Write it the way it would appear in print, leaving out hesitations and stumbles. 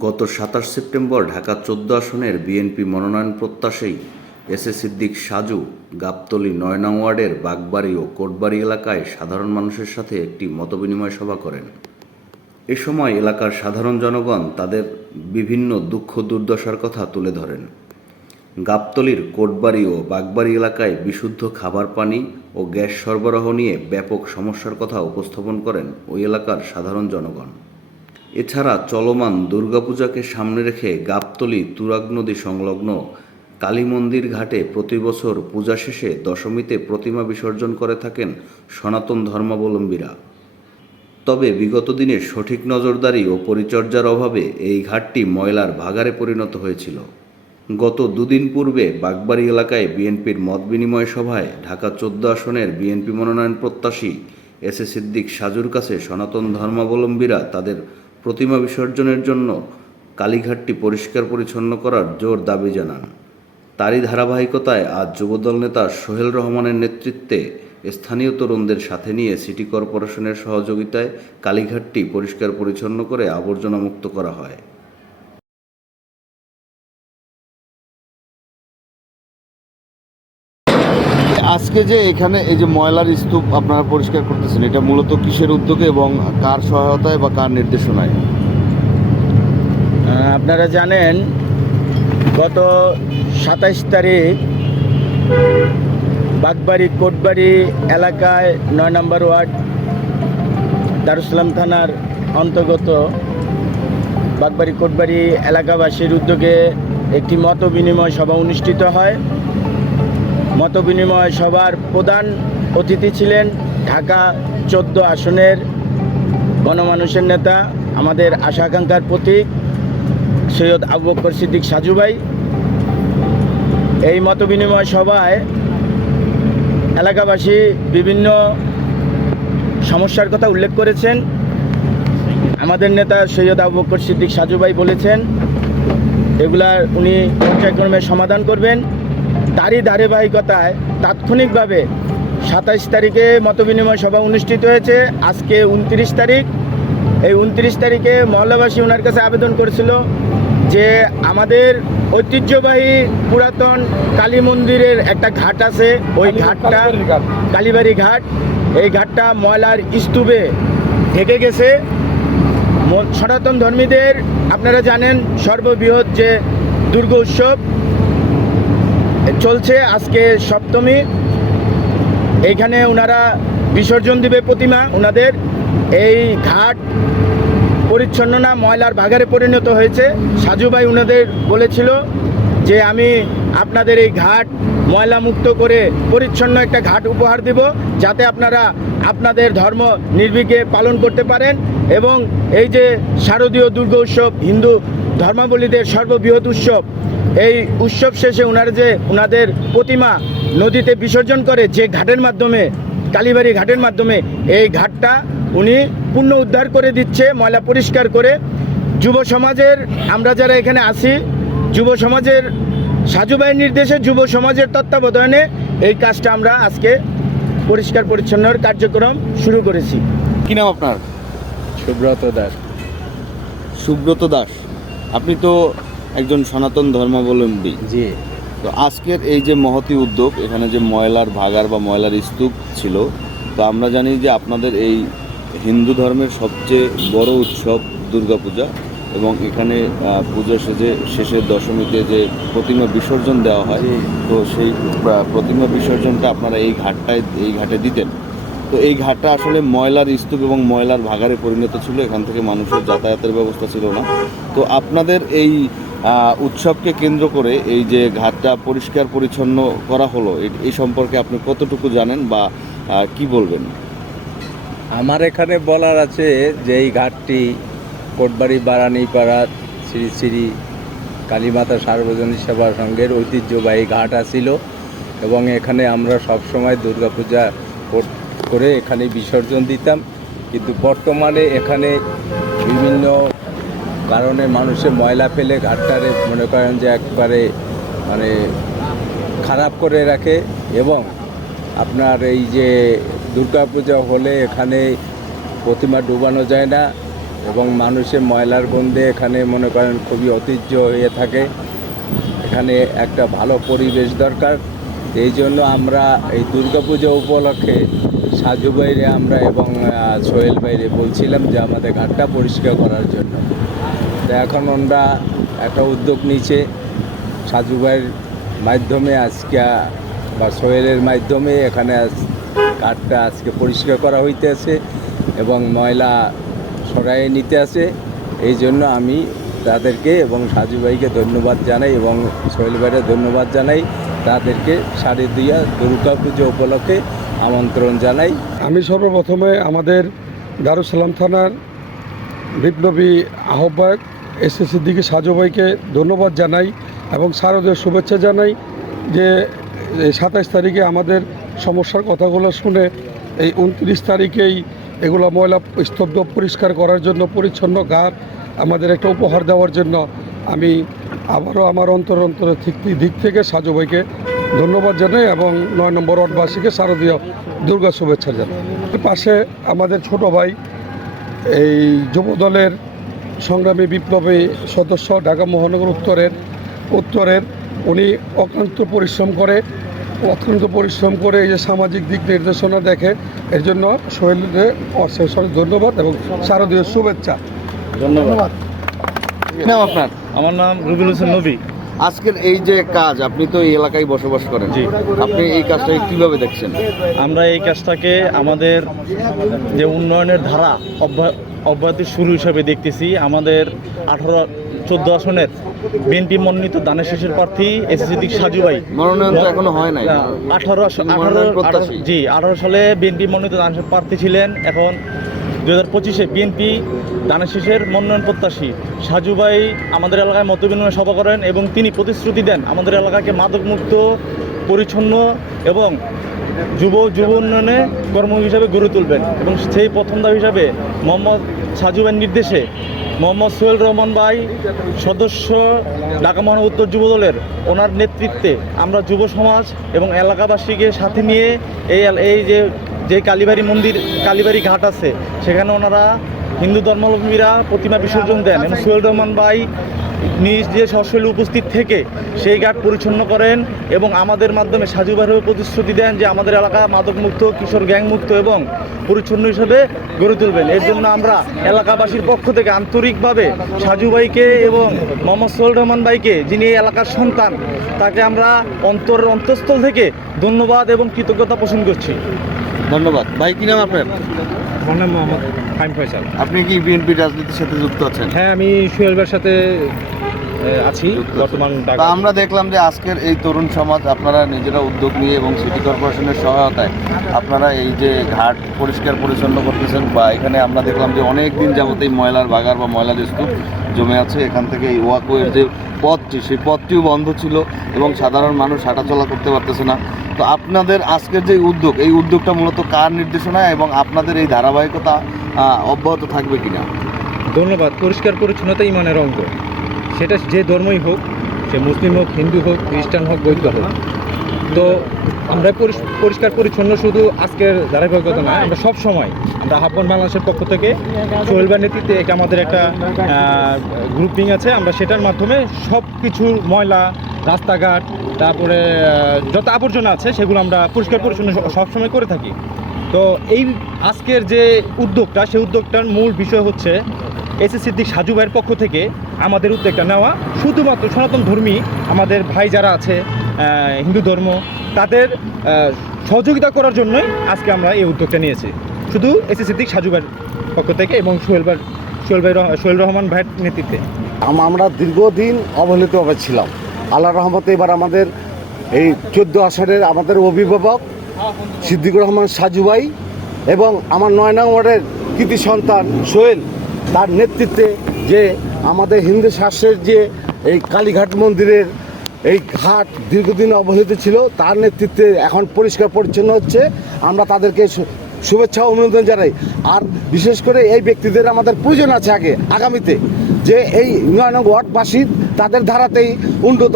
গত ২৭ সেপ্টেম্বর ঢাকা ১৪ আসনের বিএনপি মনোনয়ন প্রত্যাশী এস এ সিদ্দিক সাজু গাবতলী ৯ নং ওয়ার্ডের বাগবাড়ি ও কোটবাড়ি এলাকায় সাধারণ মানুষের সাথে একটি মতবিনিময় সভা করেন। এ সময় এলাকার সাধারণ জনগণ তাদের বিভিন্ন দুঃখ দুর্দশার কথা তুলে ধরেন। গাবতলীর কোটবাড়ি ও বাগবাড়ি এলাকায় বিশুদ্ধ খাবার পানি ও গ্যাস সরবরাহ নিয়ে ব্যাপক সমস্যার কথা উপস্থাপন করেন ওই এলাকার সাধারণ জনগণ। এছাড়া চলমান দুর্গাপূজাকে সামনে রেখে গাবতলী তুরাগ নদী সংলগ্ন কালী মন্দির ঘাটে প্রতি বছর পূজা শেষে দশমীতে প্রতিমা বিসর্জন করে থাকেন সনাতন ধর্মাবলম্বীরা। তবে বিগত দিনে সঠিক নজরদারি ও পরিচর্যার অভাবে এই ঘাটটি ময়লার ভাগাড়ে পরিণত হয়েছিল। গত দুদিন পূর্বে বাগবাড়ি এলাকায় বিএনপির মত বিনিময় সভায় ঢাকা ১৪ আসনের বিএনপি মনোনয়ন প্রত্যাশী এস এ সিদ্দিক সাজুর কাছে সনাতন ধর্মাবলম্বীরা তাদের প্রতিমা বিসর্জনের জন্য কালীঘাটটি পরিষ্কার পরিচ্ছন্ন করার জোর দাবি জানান। তারই ধারাবাহিকতায় আজ যুবদল নেতা সোহেল রহমানের নেতৃত্বে স্থানীয় তরুণদের সাথে নিয়ে সিটি কর্পোরেশনের সহযোগিতায় কালীঘাটটি পরিষ্কার পরিচ্ছন্ন করে আবর্জনা মুক্ত করা হয়। আজকে যে এখানে এই যে ময়লার স্তূপ আপনারা পরিষ্কার করতেছেন, এটা মূলত কিসের উদ্যোগে এবং কার সহায়তায় বা কার নির্দেশনায়? আপনারা জানেন গত ২৭ তারিখ বাগবাড়ি কোটবাড়ি এলাকায় ৯ নম্বর ওয়ার্ড দারুসালাম থানার অন্তর্গত বাগবাড়ি কোটবাড়ি এলাকাবাসীর উদ্যোগে একটি মত বিনিময় সভা অনুষ্ঠিত হয়। মত বিনিময় সভার প্রধান অতিথি ছিলেন ঢাকা ১৪ আসনের গণমানুষের নেতা, আমাদের আশা আকাঙ্ক্ষার প্রতীক সৈয়দ আবু বকর সিদ্দিক সাজু ভাই। এই মত বিনিময় সভায় এলাকাবাসী বিভিন্ন সমস্যার কথা উল্লেখ করেছেন। আমাদের নেতা সৈয়দ আবু বকর সিদ্দিক সাজু ভাই বলেছেন এগুলার উনি পর্যায়ক্রমে সমাধান করবেন। তারই ধারাবাহিকতায় তাৎক্ষণিকভাবে ২৭ তারিখে মতবিনিময় সভা অনুষ্ঠিত হয়েছে। আজকে ২৯ তারিখ। এই ২৯ তারিখে মহল্লাবাসী ওনার কাছে আবেদন করেছিল যে আমাদের ঐতিহ্যবাহী পুরাতন কালী মন্দিরের একটা ঘাট আছে, ওই ঘাটটা কালীবাড়ি ঘাট, এই ঘাটটা ময়লার স্তূপে ঢেকে গেছে। সনাতন ধর্মীদের আপনারা জানেন সর্ববৃহৎ যে দুর্গা উৎসব চলছে, আজকে সপ্তমী, এইখানে ওনারা বিসর্জন দিবে প্রতিমা। ওনাদের এই ঘাট পরিচ্ছন্ন না, ময়লার ভাগাড়ে পরিণত হয়েছে। সাজু ভাই ওনাদের বলেছিল যে আমি আপনাদের এই ঘাট ময়লা মুক্ত করে পরিচ্ছন্ন একটা ঘাট উপহার দেব, যাতে আপনারা আপনাদের ধর্ম নির্বিঘ্নে পালন করতে পারেন। এবং এই যে শারদীয় দুর্গা উৎসব হিন্দু ধর্মাবলীদের সর্ববৃহৎ উৎসব, এই উৎসব শেষে ওনারা যে ওনাদের প্রতিমা নদীতে বিসর্জন করে যে ঘাটের মাধ্যমে, কালীবাড়ি ঘাটের মাধ্যমে, এই ঘাটটা উনি পুনঃ উদ্ধার করে দিচ্ছে ময়লা পরিষ্কার করে। যুব সমাজের আমরা যারা এখানে আছি, যুব সমাজের সাজু ভাইয়ের নির্দেশে যুব সমাজের তত্ত্বাবধানে এই কাজটা আমরা আজকে পরিষ্কার পরিচ্ছন্নর কার্যক্রম শুরু করেছি। কি নাম আপনার? সুব্রত দাস। সুব্রত দাস, আপনি তো একজন সনাতন ধর্মাবলম্বী। জি। তো আজকের এই যে মহতী উদ্যোগ, এখানে যে ময়লার ভাগাড় বা ময়লার স্তূপ ছিল, তো আমরা জানি যে আপনাদের এই হিন্দু ধর্মের সবচেয়ে বড় উৎসব দুর্গাপূজা, এবং এখানে পূজা শেষে দশমীতে যে প্রতিমা বিসর্জন দেওয়া হয়, তো সেই প্রতিমা বিসর্জনটা আপনারা এই ঘাটে দিতেন। তো এই ঘাটটা আসলে ময়লার স্তূপ এবং ময়লার ভাগাড়ে পরিণত ছিল, এখান থেকে মানুষের যাতায়াতের ব্যবস্থা ছিল না। তো আপনাদের এই উৎসবকে কেন্দ্র করে এই যে ঘাটটা পরিষ্কার পরিচ্ছন্ন করা হলো, এই সম্পর্কে আপনি কতটুকু জানেন বা কি বলবেন? আমার এখানে বলার আছে যে এই ঘাটটি কোটবাড়ি বারানীপাড়া শ্রী শ্রী কালীমাতা সার্বজনীন সেবা সংঘের ঐতিহ্যবাহী ঘাট আছিল, এবং এখানে আমরা সবসময় দুর্গাপূজা করে এখানে বিসর্জন দিতাম। কিন্তু বর্তমানে এখানে বিভিন্ন কারণে মানুষে ময়লা ফেলে ঘাটটারে মনে করেন যে একবারে মানে খারাপ করে রাখে, এবং আপনার এই যে দুর্গাপূজা হলে এখানে প্রতিমা ডুবানো যায় না, এবং মানুষের ময়লার গন্ধে এখানে মনে করেন খুবই ঐতিহ্য হয়ে থাকে। এখানে একটা ভালো পরিবেশ দরকার। এই জন্য আমরা এই দুর্গাপূজা উপলক্ষে সাজু বাইরে আমরা এবং সোহেল বাইরে বলছিলাম যে আমাদের ঘাটটা পরিষ্কার করার জন্য। তো এখন আমরা একটা উদ্যোগ নিচ্ছে সাজু ভাইয়ের মাধ্যমে আজকে বা সোহেলের মাধ্যমে এখানে ঘাটটা আজকে পরিষ্কার করা হইতেছে এবং ময়লা সরাই নিতে আছে। এই জন্য আমি তাদেরকে এবং সাজু ভাইকে ধন্যবাদ জানাই এবং সোহেল ভাইকে ধন্যবাদ জানাই। তাদেরকে শারদীয়া দুর্গা পুজো উপলক্ষে আমন্ত্রণ জানাই। আমি সর্বপ্রথমে আমাদের দারুসালাম থানার বিপ্লবী আহ্বায়ক এসএ সিদ্দিকী সাজু ভাইকে ধন্যবাদ জানাই এবং শারদীয় শুভেচ্ছা জানাই যে 27 তারিখে আমাদের সমস্যার কথাগুলো শুনে এই 29 তারিখেই এগুলো ময়লা স্তব্ধ পরিষ্কার করার জন্য পরিচ্ছন্ন ঘাট আমাদের একটা উপহার দেওয়ার জন্য আমি আবারও আমার অন্তরের দিক থেকে সাজু ভাইকে ধন্যবাদ জানাই এবং 9 নম্বর ওয়ার্ডবাসীকে শারদীয় দুর্গা শুভেচ্ছা জানাই। পাশে আমাদের ছোট ভাই এই যুবদলের সংগ্রামী বিপ্লবী সদস্য ঢাকা মহানগর উত্তরের উনি অক্লান্ত পরিশ্রম করে এই যে সামাজিক দিক নির্দেশনা দেখে এর জন্য সোহেলকে অশেষ ধন্যবাদ এবং শারদীয় শুভেচ্ছা। ধন্যবাদ। কি নাম আপনার? আমার নাম রুবেল হোসেন নবী। আজকের এই যে কাজ, আপনি তো এই এলাকায় বসবাস করেন, জি। আপনি এই কাজটাকে কিভাবে দেখছেন? আমরা এই কাজটাকে আমাদের যে উন্নয়নের ধারা অব্যাহতি শুরু হিসাবে দেখতেছি। আমাদের 14 আসনের বিএনপি মনোনীত দানের শেষের প্রার্থী এসএ সিদ্দিক সাজু ভাই মনোনয়ন তো এখনো হয় নাই। 18 সালে বিএনপি মনোনীত দানের প্রার্থী ছিলেন। এখন 2025-এ বিএনপি দানের শেষের মনোনয়ন প্রত্যাশী সাজু ভাই আমাদের এলাকায় মত বিনিময় সভা করেন এবং তিনি প্রতিশ্রুতি দেন আমাদের এলাকাকে মাদকমুক্ত, পরিচ্ছন্ন এবং যুব উন্নয়নে কর্ম হিসাবে গড়ে তুলবেন। এবং সেই প্রথম দাবি হিসাবে মোহাম্মদ সাজু ভাইয়ের নির্দেশে মোহাম্মদ সোহেল রহমান ভাই সদস্য ঢাকা মহানগর উত্তর যুবদলের ওনার নেতৃত্বে আমরা যুব সমাজ এবং এলাকাবাসীকে সাথে নিয়ে এই যে কালীবাড়ি ঘাট আছে সেখানে ওনারা হিন্দু ধর্মাবলম্বীরা প্রতিমা বিসর্জন দেন এবং সোহেল রহমান ভাই নিজ যে সশরীরে উপস্থিত থেকে সেই ঘাট পরিচ্ছন্ন করেন এবং আমাদের মাধ্যমে সাজু ভাইয়ের প্রতিশ্রুতি দেন যে আমাদের এলাকা মাদকমুক্ত, কিশোর গ্যাংমুক্ত এবং পরিচ্ছন্ন হিসেবে গড়ে তুলবেন। এর জন্য আমরা এলাকাবাসীর পক্ষ থেকে আন্তরিকভাবে সাজু ভাইকে এবং মোহাম্মদ সোহেল রহমান ভাইকে, যিনি এই এলাকার সন্তান, তাকে আমরা অন্তঃস্থল থেকে ধন্যবাদ এবং কৃতজ্ঞতা পোষণ করছি। ধন্যবাদ। ভাই, কি নাম আপনার? আমার নাম মোহাম্মদ ফাহিম ফয়সাল। আপনি কি বিএনপি রাজনীতির সাথে যুক্ত আছেন? হ্যাঁ, আমি সোহেল ভাইয়ের সাথে আছি বর্তমান। তা আমরা দেখলাম যে আজকের এই তরুণ সমাজ আপনারা নিজেরা উদ্যোগ নিয়ে এবং সিটি কর্পোরেশনের সহায়তায় আপনারা এই যে ঘাট পরিষ্কার পরিচ্ছন্ন করতেছেন, বা এখানে আমরা দেখলাম যে অনেক দিন যাবত এই ময়লার বাগার বা ময়লার স্তূপ জমে আছে। এখান থেকে এই ওয়াকওয়ের যে পথটি, সেই পথটিও বন্ধ ছিল এবং সাধারণ মানুষ হাঁটাচলা করতে পারতেছে না। তো আপনাদের আজকের যে উদ্যোগ, এই উদ্যোগটা মূলত কার নির্দেশনায় এবং আপনাদের এই ধারাবাহিকতা অব্যাহত থাকবে কিনা? ধন্যবাদ। পরিষ্কার পরিচ্ছন্নতা ইমানের অঙ্গ। সেটা যে ধর্মই হোক, সে মুসলিম হোক, হিন্দু হোক, খ্রিস্টান হোক, বৌদ্ধ হোক। তো আমরা পরিষ্কার পরিচ্ছন্ন শুধু আজকের ধারাবাহিকতা নয়, আমরা সব সময় আমরা আহ্বান বাংলাদেশের পক্ষ থেকে সোহেল ভাইয়ের নেতৃত্বে আমাদের একটা গ্রুপিং আছে। আমরা সেটার মাধ্যমে সব কিছু ময়লা, রাস্তাঘাট, তারপরে যত আবর্জনা আছে সেগুলো আমরা পরিষ্কার পরিচ্ছন্ন সবসময় করে থাকি। তো এই আজকের যে উদ্যোগটা, সেই উদ্যোগটার মূল বিষয় হচ্ছে এসএ সিদ্দিক সাজু ভাইয়ের পক্ষ থেকে আমাদের উদ্যোগটা নেওয়া। শুধুমাত্র সনাতন ধর্মী আমাদের ভাই যারা আছে হিন্দু ধর্ম, তাদের সহযোগিতা করার জন্যই আজকে আমরা এই উদ্যোগটা নিয়েছি, শুধু এসএ সিদ্দিক সাজু ভাইয়ের পক্ষ থেকে এবং সোহেল রহমান ভাইয়ের নেতৃত্বে। আমরা দীর্ঘদিন অবহেলিতভাবে ছিলাম। আল্লাহ রহমতে এবার আমাদের এই 14 আসনের আমাদের অভিভাবক সিদ্দিকুর রহমান সাজু ভাই এবং আমার 9 নং ওয়ার্ডের কৃতি সন্তান সোহেল, তার নেতৃত্বে যে আমাদের হিন্দু শাস্ত্রের যে এই কালীঘাট মন্দিরের এই ঘাট দীর্ঘদিন অবহেলিত ছিল, তার নেতৃত্বে এখন পরিষ্কার পরিচ্ছন্ন হচ্ছে। আমরা তাদেরকে শুভেচ্ছা অভিনন্দন জানাই। আর বিশেষ করে এই ব্যক্তিদের আমাদের প্রয়োজন আছে আগামীতে, যে এই 9 নং ওয়ার্ডবাসীর তাদের ধারাতেই উন্নত